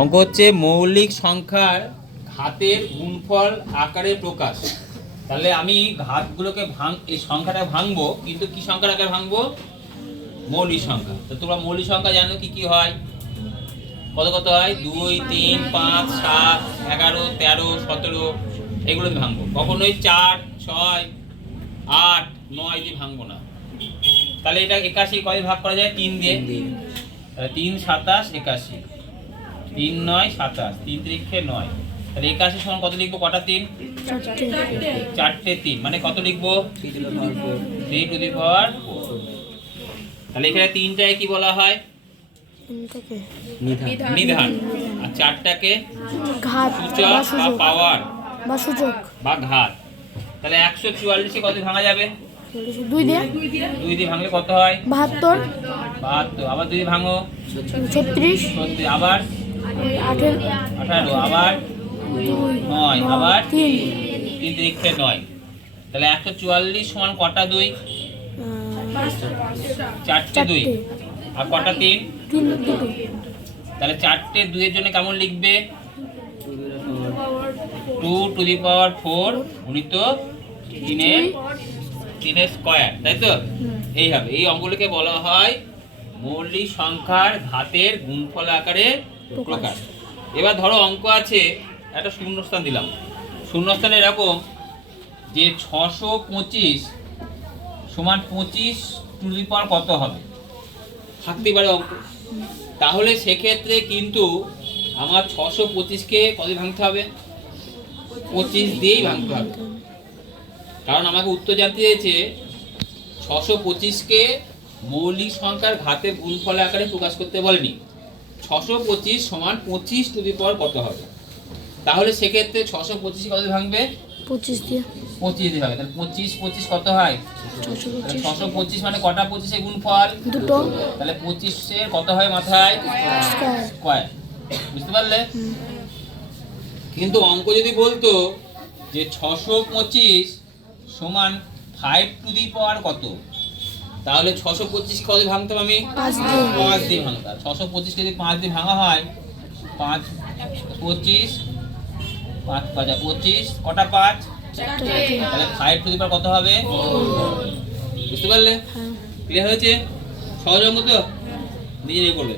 অঙ্ক হচ্ছে মৌলিক সংখ্যার ঘাতের গুণফল আকারে প্রকাশ। তাহলে আমি ঘাতগুলোকে এই সংখ্যাটা ভাঙবো, কিন্তু কি সংখ্যার আকারে ভাঙবো? মৌলিক সংখ্যা। তো তোমরা মৌলিক সংখ্যা জানো কি কি হয়? কত কত হয়? 2, 3, 5, 7, 11, 13, 17 এগুলো দিয়ে ভাঙবো। কখনোই 4, 6, 8, 9 দিয়ে ভাঙবো না। তাহলে এটা 81 কয় ভাগ করা যায়? 3 দিয়ে। 3, 27, 81, 3, 9, 27, 3 3 9। তাহলে 81 সমান কত লিখবো? কটা 3? চারটে 3। মানে কত লিখবো? 3 টু দি পাওয়ার 4। তাহলে এখানে 3টাকে কি বলা হয়? নিধান। আর 4টাকে ঘাত সূচক বা পাওয়ার বা সূচক বা ঘাত। তাহলে 144 কত ভাঙা যাবে? 2 দিয়ে। 2 দিয়ে ভাঙলে কত হয়? 72। 72। আবার 2 দিয়ে ভাঙো 36। 36। আবার 18। আবার 9। আবার 3। 3 3 9। তাহলে 144 সমান কটা 2? 4টে 2। আর কটা 3? 3 দুটো। তাহলে 4টে 2 এর জন্য কেমন লিখবে? 2 টু দি পাওয়ার 4 গুণিত 3 এর স্কয়ার, তাই তো? এইভাবে এই অঙ্কগুলোকে বলা হয় মৌলিক সংখ্যার ঘাতের গুণফল আকারে প্রকাশ। এবার ধরো অঙ্ক আছে, একটা শূন্যস্থান দিলাম। শূন্যস্থানে এরকম যে 625 সমান 25 টু দি পাওয়ার কত হবে? থাকতে পারে অঙ্ক। তাহলে সেক্ষেত্রে কিন্তু আমার 625কে কত ভাঙতে হবে? 25 দিয়েই ভাঙতে হবে। কারণ আমাকে উত্তর জানতে চেয়েছে 625কে মৌলিক সংখ্যার ঘাতের গুণফল আকারে প্রকাশ করতে বলেনি। 625 সমান 25 টু দি পাওয়ার কত হবে? তাহলে সেক্ষেত্রে 625 কত ভাঙবে? 25 দিয়ে। 25 দিয়ে ভাঙবে। তাহলে 25 25 কত হয়? 625 মানে কটা 25 এর গুণফল? দুটো। তাহলে 25 এর কত হয় মাথায়? স্কয়ার। বুঝতে পারলে? কিন্তু অঙ্ক যদি বলতো যে 625 সমান 5 টু দি পাওয়ার কত, তাহলে 625 কত ভাঙতে হবে? আমি 5 দিয়ে ভাঙতাম। 625 যদি 5 দিয়ে ভাঙা হয়, 5 25, 5 5 25, কটা 5? তাহলে 5 টু দি পাওয়ার কত হবে? বুঝতে পারলে? ক্লিয়ার হয়েছে? সহজ অঙ্ক তো, নিজে করবে।